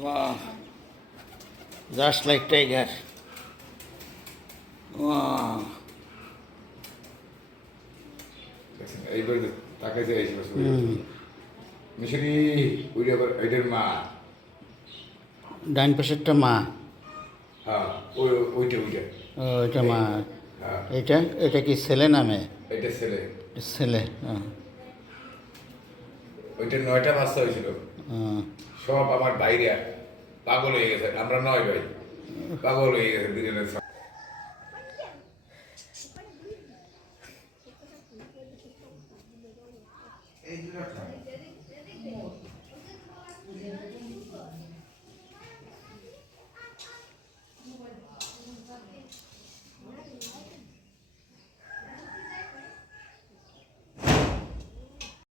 Wow, just like tiger. Wow. এইবার তাকে যে মিশরি ওইটা আবার এটার মা। ডাইন পাশেরটা মা। হ্যাঁ ওইটা ওইটা মা। হ্যাঁ এটা এটা কি ছেলে নামে? এটা ছেলে। ছেলে। হ্যাঁ। ওইটা 9টা বাচ্চা হয়েছিল, সব আমার বাইরে পাগল হয়ে গেছে। আমরা 9 ভাই, পাগল হয়ে গেছে দুজনের সব। এই দুটো